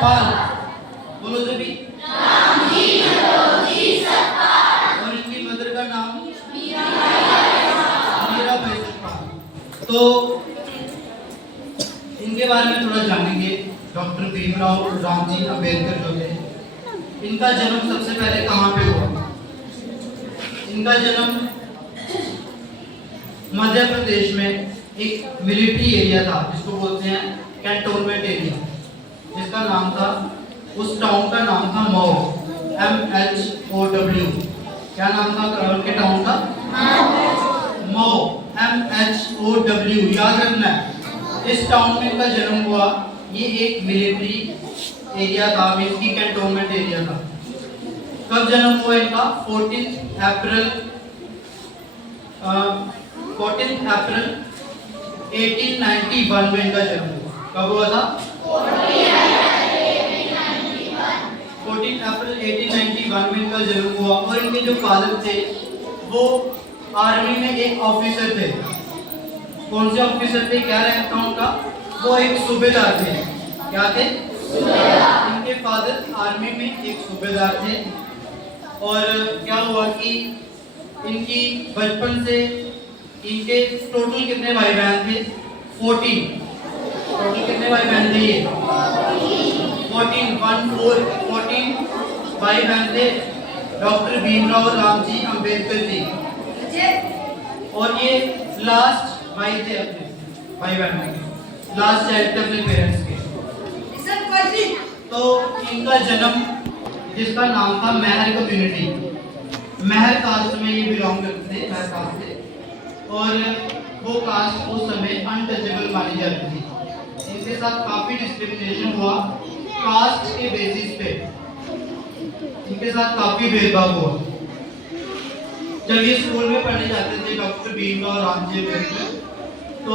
सतपाल। बोलो सभी। और इनकी मदर का नाम मीराबाई सतपाल। तो इनके बारे में थोड़ा जानेंगे। डॉक्टर भीमराव रामजी अंबेडकर जो थे, इनका जन्म सबसे पहले कहाँ पे हुआ? इनका जन्म मध्य प्रदेश में एक मिलिट्री एरिया था जिसको बोलते हैं कैंटोनमेंट एरिया, जिसका नाम था, उस टाउन का नाम था मऊ, MHOW। क्या नाम था के टाउन का? मऊ, MHOW, याद रखना है। इस टाउन में इनका जन्म हुआ। ये एक मिलिट्री एरिया था, मींस की कैंटोनमेंट एरिया था। कब जन्म हुआ इनका? 14 अप्रैल 1891 में इनका जन्म हुआ। कब हुआ था? 14 अप्रैल 1891 में इनका जन्म हुआ। और इनके जो फादर थे वो आर्मी में एक ऑफिसर थे। कौन से ऑफिसर थे? क्या रैंक था उनका? वो एक सूबेदार थे। क्या थे? इनके फादर आर्मी में एक सूबेदार थे। और क्या हुआ कि इनकी बचपन से इनके टोटल कितने भाई बहन थे? 14। टोटल कितने भाई बहन थे ये? 14 भाई बहन थे। डॉक्टर भीमराव रामजी अंबेडकर जी, और ये लास्ट भाई थे अपने भाई बहन के, लास्ट चाइल्ड थे अपने पेरेंट्स के। तो इनका जन्म, जिसका नाम था महर कम्युनिटी, महर कास्ट में ये बिलोंग करते थे, महर कास्ट से। और वो कास्ट उस समय अनटचेबल मानी जाती थी। इनके साथ काफी डिस्क्रिमिनेशन हुआ कास्ट के बेसिस पे। इनके साथ काफी भेदभाव हुआ। जब ये स्कूल में पढ़ने जाते थे डॉक्टर भीमराव रामजी अंबेडकर, तो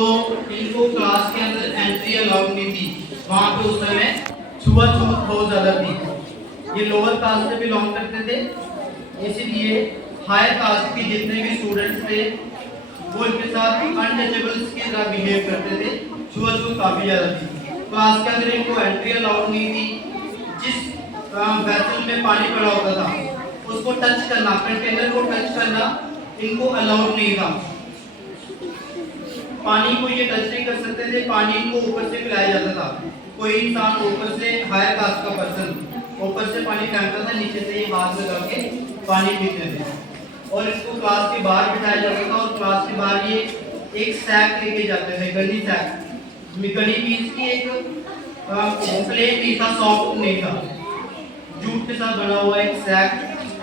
इनको क्लास के अंदर एंट्री अलाउड नहीं थी। वहाँ पे उस समय छुआछूत बहुत ज़्यादा थी। ये लोअर कास्ट से बिलोंग करते थे, इसीलिए हायर कास्ट के जितने भी स्टूडेंट्स थे वो इनके साथ अनटचेबल्स की तरह बिहेव करते थे। छुआछूत काफ़ी ज़्यादा थी। क्लास के अंदर इनको एंट्री अलाउड नहीं थी। जिस वेसल में पानी पड़ा होता था उसको टच करना, कंटेनर को टच करना इनको अलाउड नहीं था। पानी को ये टच नहीं कर सकते थे। पानी इनको ऊपर से पिलाया जाता था। कोई इंसान ऊपर से, हायर कास्ट का पर्सन ऊपर से पानी फेंकता था, नीचे से ये हाथ लगा के पानी पीते थे। और इसको क्लास के बाहर बिठाया जाता था, और क्लास के बाहर ये एक सैक लेके जाते थे, गनी सैक। गनी मीन्स की एक प्लेन नहीं था, सॉफ्ट नहीं था, जूट के साथ बना हुआ एक सैक,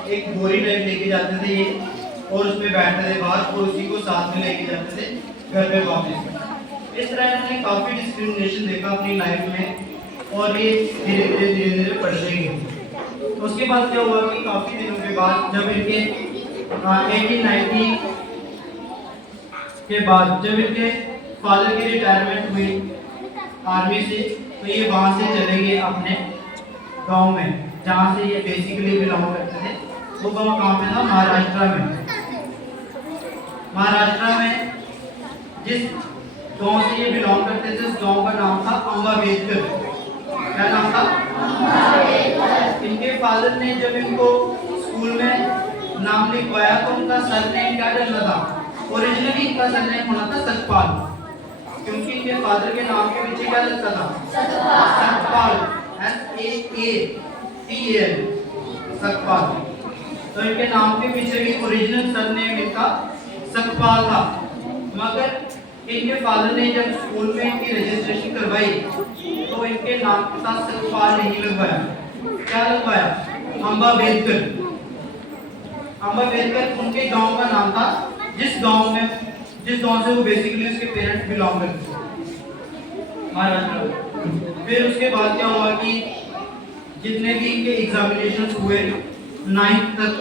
एक बोरी टाइप लेके जाते थे ये, और उसमें बैठते थे बाहर, और उसी को साथ में लेके जाते थे घर पे वापस। इस तरह इन्होंने काफी डिस्क्रिमिनेशन देखा अपनी लाइफ में, और ये धीरे धीरे बढ़ते गए। उसके बाद क्या हुआ कि काफी दिनों के बाद जब इनके 1890 के बाद जब इनके फादर की रिटायरमेंट हुई आर्मी से, तो ये वहां से चले गए अपने गांव में, जहाँ से ये बेसिकली बिलोंग करते थे। वो गांव कहाँ पे था? महाराष्ट्र में। महाराष्ट्र में जिस गांव से ये बिलोंग करते थे उस गांव का नाम था अंबावेदकर। क्या नाम था? इनके फादर ने जब इनको स्कूल में नाम लिखवाया तो उनका सरनेम क्या डलना था? ओरिजिनली इनका सरनेम होना था सतपाल, क्योंकि इनके फादर के नाम के पीछे क्या लगता था? सतपाल, SAAPL, सतपाल। तो इनके नाम के पीछे भी ओरिजिनल सरनेम इनका सतपाल था। मगर इनके फादर ने जब स्कूल में इनकी रजिस्ट्रेशन करवाई तो इनके नाम के साथ सतपाल नहीं लगवाया। क्या लगवाया? अंबावेदकर। अंबावेदकर उनके गांव का नाम था, जिस गांव से वो बेसिकली उसके पेरेंट्स बिलोंग करते थे, महाराष्ट्र। फिर उसके बाद क्या हुआ कि जितने भी इनके एग्जामिनेशन हुए 9th तक,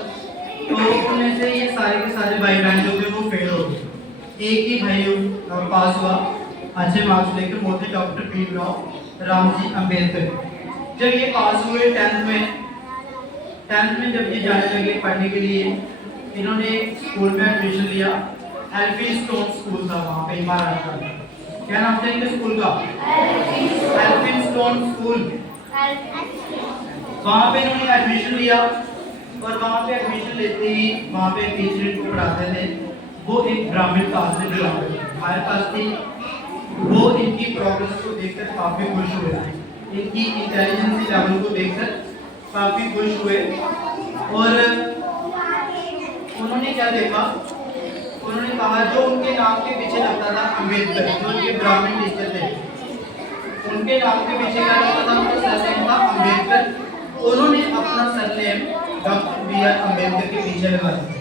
तो उनमें से ये सारे के सारे भाई बहन जो थे वो फेल हो गए। एक ही भाई पास हुआ अच्छे मार्क्स लेकर, वो थे डॉक्टर भीमराव रामजी अंबेडकर। जब ये पास हुए 10th में जब ये जाने लगे पढ़ने के लिए, इन्होंने स्कूल में एडमिशन लिया। एल्फिनस्टोन स्कूल था वहाँ पे महाराष्ट्र में। क्या नाम था इनके स्कूल का? एल्फिनस्टोन स्कूल। वहाँ पे इन्होंने एडमिशन लिया और वहाँ पे एडमिशन लेते ही वहाँ पे टीचर इनको पढ़ाते थे, वो एक ब्राह्मण कास्ट से बिलोंग करते थे, हमारे पास थी। वो इनकी प्रोग्रेस को देखकर काफ़ी खुश हुए, इनकी इंटेलिजेंस लेवल को देखकर काफ़ी खुश हुए। और उन्होंने क्या देखा, उन्होंने कहा जो उनके नाम के पीछे लगता था अम्बेडकर, जो उनके ब्राह्मण टीचर थे उनके नाम के पीछे क्या लगता था, उनका सरनेम था अम्बेडकर। उन्होंने अपना surname doctor B R Ambedkar के पीछे लगा दिया।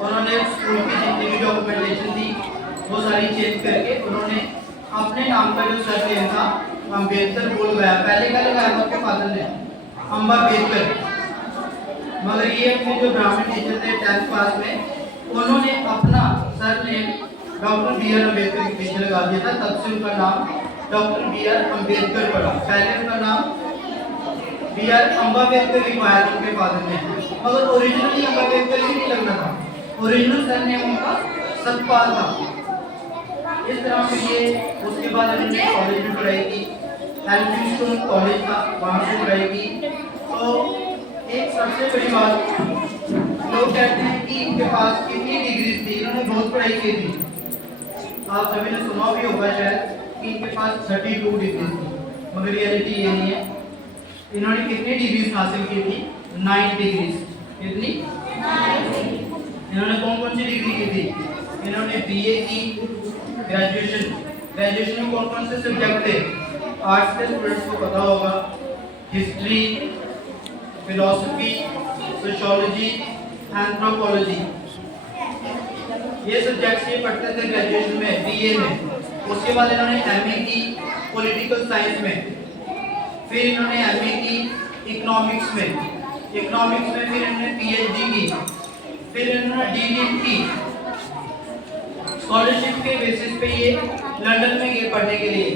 उन्होंने स्कूल की जितनी भी डॉक्यूमेंटेशन थी वो सारी चेंज करके उन्होंने अपने नाम का जो सरनेम था अम्बेडकर बोल गया। पहले क्या लगाया था उनके फादर ने, अम्बेडकर, मगर ये अपने जो ब्राह्मण टीचर थे 10th क्लास में उन्होंने अपना surname doctor B R Ambedkar के पीछे लगा दिया था। तब से उनका नाम डॉक्टर बी आर अम्बेडकर पड़ा। पहले उनका नाम बी आर अम्बेडकर लिखवाया था उनके फादर ने, मगर ओरिजिनली अम्बेडकर ही नहीं लगना था, ओरिजिनल सरनेम उनका सतपाल था। इस तरह से ये उसके बाद उन्होंने कॉलेज में पढ़ाई की, एल्फिंस्टन कॉलेज था, वहाँ से पढ़ाई की। तो एक सबसे बड़ी बात, लोग कहते हैं कि इनके पास कितनी डिग्रीज थी, इन्होंने बहुत पढ़ाई की थी। आप सभी ने सुना भी होगा शायद कि इनके पास 32 डिग्रीज थी, मगर रियलिटी ये नहीं है। इन्होंने कितनी डिग्रीज हासिल की थी, 9 डिग्रीज। कितनी? इन्होंने कौन कौन सी डिग्री की थी? इन्होंने बीए की, ग्रेजुएशन में कौन कौन से सब्जेक्ट थे? आर्ट्स के स्टूडेंट्स को पता होगा, हिस्ट्री, फिलोसफी, सोशियोलॉजी, एंथ्रोपोलॉजी, ये सब्जेक्ट्स ये पढ़ते थे ग्रेजुएशन में, बीए में। उसके बाद इन्होंने एमए की पॉलिटिकल साइंस में, फिर इन्होंने एमए की इकोनॉमिक्स में फिर इन्होंने पीएचडी की, फिर इन्होंने डीलिट की। स्कॉलरशिप के बेसिस पे ये लंदन में गए पढ़ने के लिए,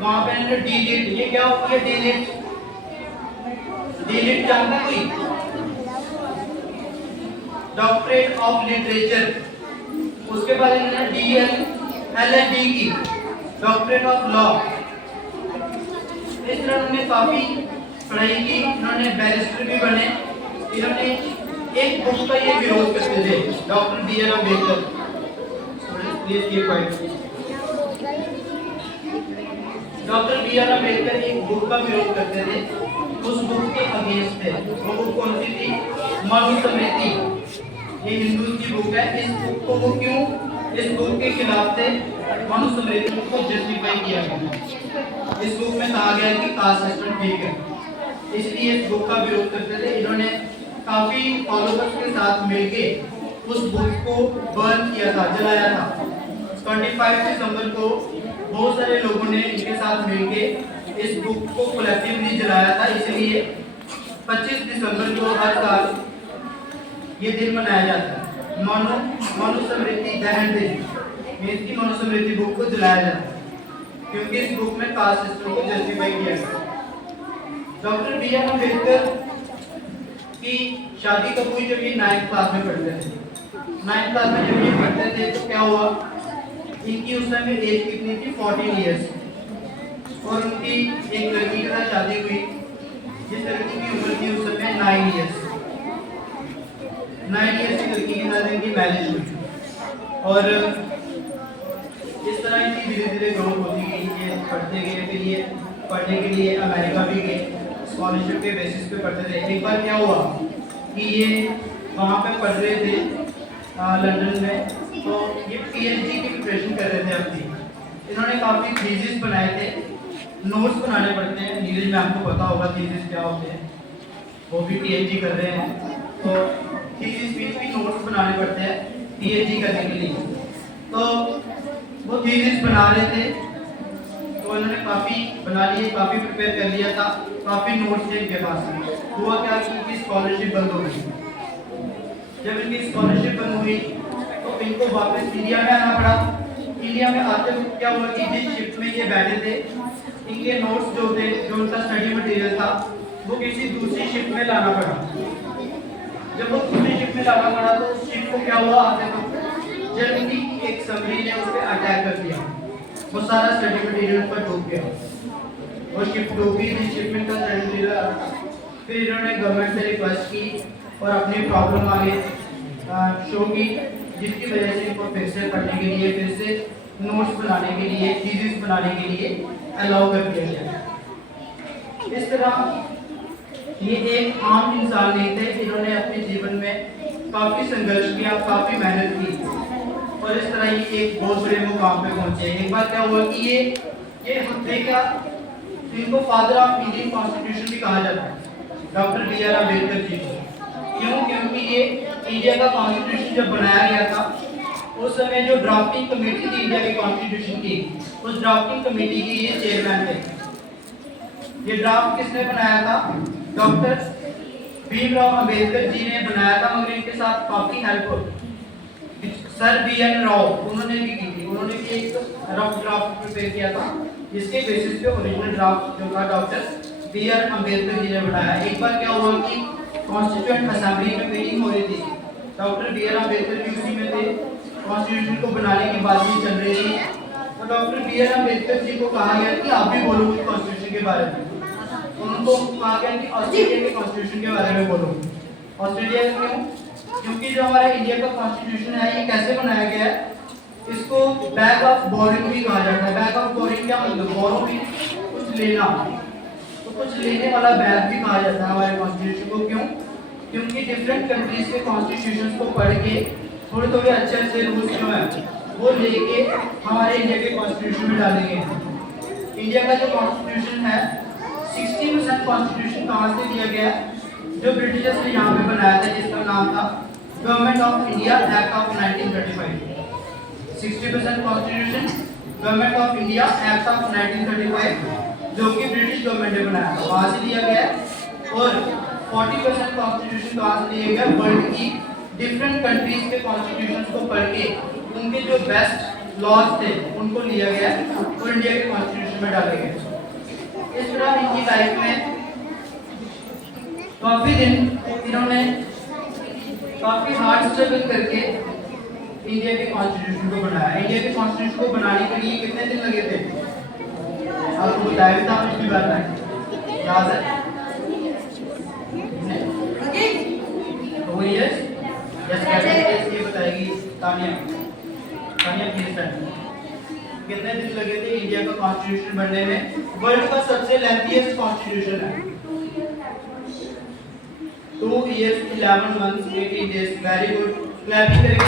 वहाँ पे इन्होंने डीलिट, ये क्या होती है डीलिट? डीलिट जानता कोई? Doctorate of literature. उसके बाद इन्होंने एलएलडी की, डॉक्टरेट ऑफ लॉ। इस तरह उन्होंने काफी पढ़ाई की, इन्होंने बैरिस्टर भी बने। इन्होंने एक बुक का ये विरोध करते थे, doctor B R Ambedkar. Doctor B R Ambedkar एक बुक का विरोध करते थे, उस बुक के अगेंस्ट थे। वो बुक कौन सी थी? मनुस्मृति। ये हिंदू की बुक है। इस बुक को वो क्यों, इस बुक के खिलाफ थे, मनुस्मृति को जस्टिफाई किया गया। इस बुक में कहा गया कि कास्ट सिस्टम ठीक है, इसलिए इस बुक का विरोध करते थे। इन्होंने काफी फॉलोअर्स के साथ मिलके उस बुक को बर्न किया था, जलाया था। 25 दिसंबर को बहुत सारे लोगों ने इनके साथ मिलके इस बुक को कलेक्टिवली जलाया था। इसलिए 25 दिसंबर को हर साल ये दिन मनाया जाता है, मनुस्मृति दहन दिन। मींस की मनुस्मृति बुक को जलाया जाता है क्योंकि इस बुक में कास्ट सिस्टम को जस्टिफाई किया गया। डॉक्टर बी आर अम्बेडकर की शादी कब हुई? जब ये 9th क्लास में पढ़ते थे। 9th क्लास में जब ये पढ़ते थे तो क्या हुआ, इनकी उस समय एज कितनी थी? 14 इयर्स। और उनकी एक लड़की के साथ शादी हुई, जिस लड़की की उम्र थी उस समय 9 इयर्स। 9 इयर्स की लड़की के साथ इनकी मैरिज हुई और इस तरह इनकी धीरे धीरे ग्रोथ होती गई। ये पढ़ते गए, फिर ये पढ़ने के लिए अमेरिका भी गए, स्कॉलरशिप के बेसिस पे पढ़ते थे। एक बार क्या हुआ कि ये वहाँ पे पढ़ रहे थे लंदन में, तो ये पीएचडी की प्रिपरेशन कर रहे थे अपनी। इन्होंने काफ़ी थीसिस बनाए थे, नोट्स बनाने पड़ते हैं। नीरज मैम को पता होगा थीसिस क्या होते हैं, वो भी पीएचडी कर रहे हैं, तो थीसिस भी नोट्स बनाने पड़ते हैं पीएचडी करने के लिए। तो वो थीसिस बना रहे थे, तो इन्होंने काफ़ी बना लिए, काफ़ी प्रिपेयर कर लिया था, काफ़ी नोट्स थे इनके पास। हुआ क्या कि इनकी स्कॉलरशिप बंद हो गई। जब इनकी स्कॉलरशिप बंद हुई तो इनको वापस इंडिया में आना पड़ा। इंडिया में आते वक्त क्या हुआ कि जिस शिफ्ट में ये बैठे थे, इनके नोट्स जो थे, जो उनका स्टडी मटेरियल था, वो किसी दूसरी शिफ्ट में लाना पड़ा। जब वो दूसरी शिफ्ट में लाना पड़ा तो उस शिफ्ट को क्या हुआ, आते वक्त जर्मनी की एक समरी ने उस पर अटैक कर दिया, वो सारा स्टडी मटेरियल पर डूब गया। और शिफ्ट 2 की शिपमेंट का शेड्यूल। फिर इन्होंने गवर्नमेंट से रिक्वेस्ट की और अपनी प्रॉब्लम आगे शो की, जिसकी वजह से इनको फिर से पढ़ने के लिए, फिर से नोट्स बनाने के लिए, थीसिस बनाने के लिए अलाउ कर दिया गया। इस तरह ये एक आम इंसान नहीं थे, इन्होंने अपने जीवन में काफ़ी संघर्ष किया, काफ़ी मेहनत की और इस तरह ये एक बहुत बड़े मुकाम पे पहुंचे। एक बार क्या हुआ कि ये हमने क्या, इनको फादर ऑफ इंडियन कॉन्स्टिट्यूशन भी कहा जाता है, डॉक्टर बी.आर. अम्बेडकर जी को। क्यों? क्योंकि ये इंडिया का कॉन्स्टिट्यूशन जब बनाया गया था, उस समय जो ड्राफ्टिंग कमेटी थी इंडिया के कॉन्स्टिट्यूशन की, उस ड्राफ्टिंग कमेटी के ये चेयरमैन थे। ये ड्राफ्ट किसने बनाया था? डॉक्टर भीमराव अंबेडकर जी ने बनाया था, मगर इनके साथ काफी हेल्प सर बी.एन. राव उन्होंने भी की थी। उन्होंने भी एक रफ ड्राफ्ट प्रिपेयर किया था, जिसके बेसिस पे ओरिजिनल ड्राफ्ट जो था डॉक्टर बी.आर. अम्बेडकर जी ने बनाया। एक बार क्या हुआ कि कॉन्स्टिट्यूएंट असेंबली में मीटिंग हो रही थी, डॉक्टर बी.आर. अम्बेडकर भी उसी में थे, कॉन्स्टिट्यूशन को बनाने की बातचीत चल रही थी। तो डॉक्टर बी.आर. अम्बेडकर जी को कहा गया कि आप भी बोलो कुछ कॉन्स्टिट्यूशन के बारे में। उनको कहा गया कि ऑस्ट्रेलिया के कॉन्स्टिट्यूशन के बारे में बोलो। ऑस्ट्रेलिया क्यों? क्योंकि जो हमारा इंडिया का कॉन्स्टिट्यूशन है, ये कैसे बनाया गया है? इसको बैग ऑफ बोरिंग भी कहा जाता है। बैग ऑफ बोरिंग क्या मतलब? बोरो में कुछ लेना, तो कुछ लेने वाला बैग भी कहा जाता है हमारे कॉन्स्टिट्यूशन को। क्यों? क्योंकि डिफरेंट कंट्रीज के कॉन्स्टिट्यूशंस को पढ़ के थोड़े थोड़े अच्छे अच्छे रूल्स जो है वो लेके हमारे इंडिया के कॉन्स्टिट्यूशन में डालेंगे। इंडिया का जो कॉन्स्टिट्यूशन है, 60% कॉन्स्टिट्यूशन कहाँ से दिया गया है? जो ब्रिटिशर्स ने यहाँ पे बनाया था, जिसका नाम था government of India act of 1935। 60% constitution government of India act of 1935 जो कि ब्रिटिश गवर्नमेंट ने बनाया था, वहाँ से दिया गया। और 40% कॉन्स्टिट्यूशन कहाँ से दिया गया? वर्ल्ड की डिफरेंट कंट्रीज के कॉन्स्टिट्यूशंस को पढ़ के उनके जो बेस्ट लॉज थे उनको लिया गया और इंडिया के कॉन्स्टिट्यूशन में डाले गए। इस तरह इनकी लाइफ में काफी दिन इन्होंने काफी हार्ड स्ट्रगल करके इंडिया के कॉन्स्टिट्यूशन को बनाया। इंडिया के कॉन्स्टिट्यूशन को बनाने के लिए कितने दिन लगे थे? आपको बताया भी था पिछली बार में, याद है? 2 years। ये बताएगी तानिया प्लीज। कितने दिन लगे थे इंडिया का कॉन्स्टिट्यूशन बनने में? वर्ल्ड का सबसे लेंथीएस्ट कॉन्स्टिट्यूशन है। 2 years 11 months 18 days। Very good, clapping करेंगे।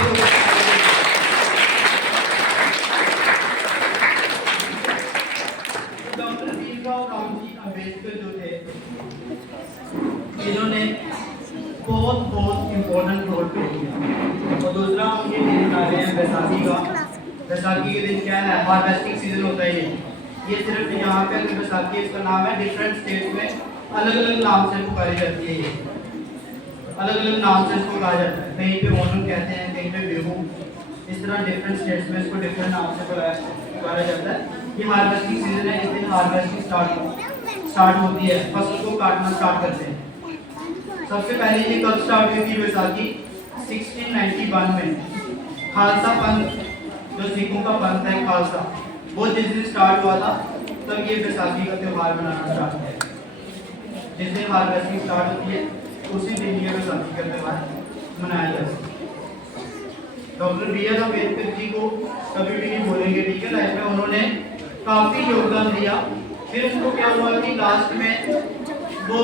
डॉक्टर भीमराव रामजी अंबेडकर जो थे, इन्होंने बहुत इम्पोर्टेंट रोल प्ले किया। और दूसरा हम ये दिन आ रहे हैं बैसाखी का। बैसाखी के दिन क्या है? हार्वेस्टिंग सीजन होता है। ये सिर्फ यहाँ पे बैसाखी इसका नाम है, डिफरेंट स्टेट्स में अलग अलग नाम से पुकारी जाती है। ये अलग अलग नाम से इसको कहा जाता है, कहीं पे ओणम कहते हैं, कहीं पे बिहू। इस तरह डिफरेंट स्टेट्स में इसको डिफरेंट नाम से पुकारा जाता है। ये हार्वेस्टिंग सीजन है, इस दिन हार्वेस्टिंग स्टार्ट होती है, फसल को काटना स्टार्ट करते हैं। सबसे पहले ये कब स्टार्ट हुई थी बैसाखी? 1691 में। खालसा पंथ, जो सिखों का पंथ है खालसा, वो जिस दिन स्टार्ट हुआ था तब ये बैसाखी का त्यौहार मनाना स्टार्ट किया। जिस दिन हार्वेस्टिंग स्टार्ट होती है उसी दिन ये बैसाखी का त्यौहार मनाया जाता है। Doctor B R. अम्बेडकर जी को कभी भी नहीं भूलेंगे, ठीक है? लाइफ में उन्होंने काफी योगदान दिया। फिर उनको क्या हुआ कि लास्ट में वो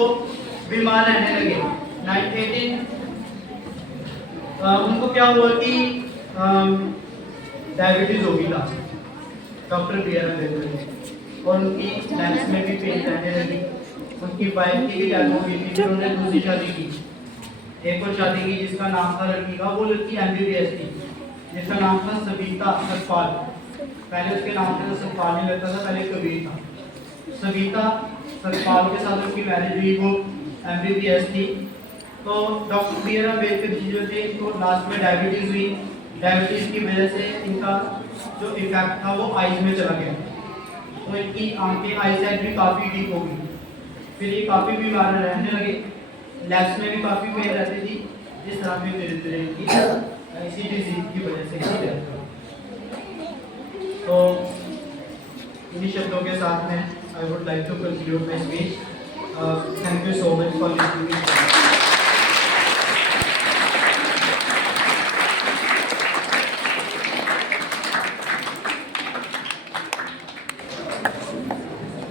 बीमार रहने लगे। 1918 उनको क्या हुआ कि डायबिटीज हो गई लास्ट डॉक्टर बी.आर. अम्बेडकर, और उनकी लंग्स में भी पेन रहने लगी। उनकी वाइफ की भी डेथ हो गई थी। फिर उन्होंने दूसरी शादी की, एक और शादी की जिसका नाम था लड़की का, वो लड़की MBBS थी, जिसका नाम था सविता सतपाल। पहले उसके नाम से तो सतपाल नहीं लगता था, पहले कबीर था। सविता सतपाल के साथ उनकी मैरिज हुई, वो MBBS थी। तो डॉक्टर बी.आर. अम्बेडकर जी जो थे, इनको लास्ट में डायबिटीज हुई। डायबिटीज की वजह से इनका जो इफेक्ट था वो आईज में चला गया, तो इनकी आंखें, आई साइट भी काफ़ी वीक हो गई। फिर ये काफ़ी बीमार रहने लगे, लेग्स में भी काफ़ी पेन रहती थी। इस तरह फिर धीरे धीरे इनकी इसी डिजीज की वजह से ही डेथ हो। तो इन्हीं शब्दों के साथ में I would like to conclude my speech. Thank you so much for listening.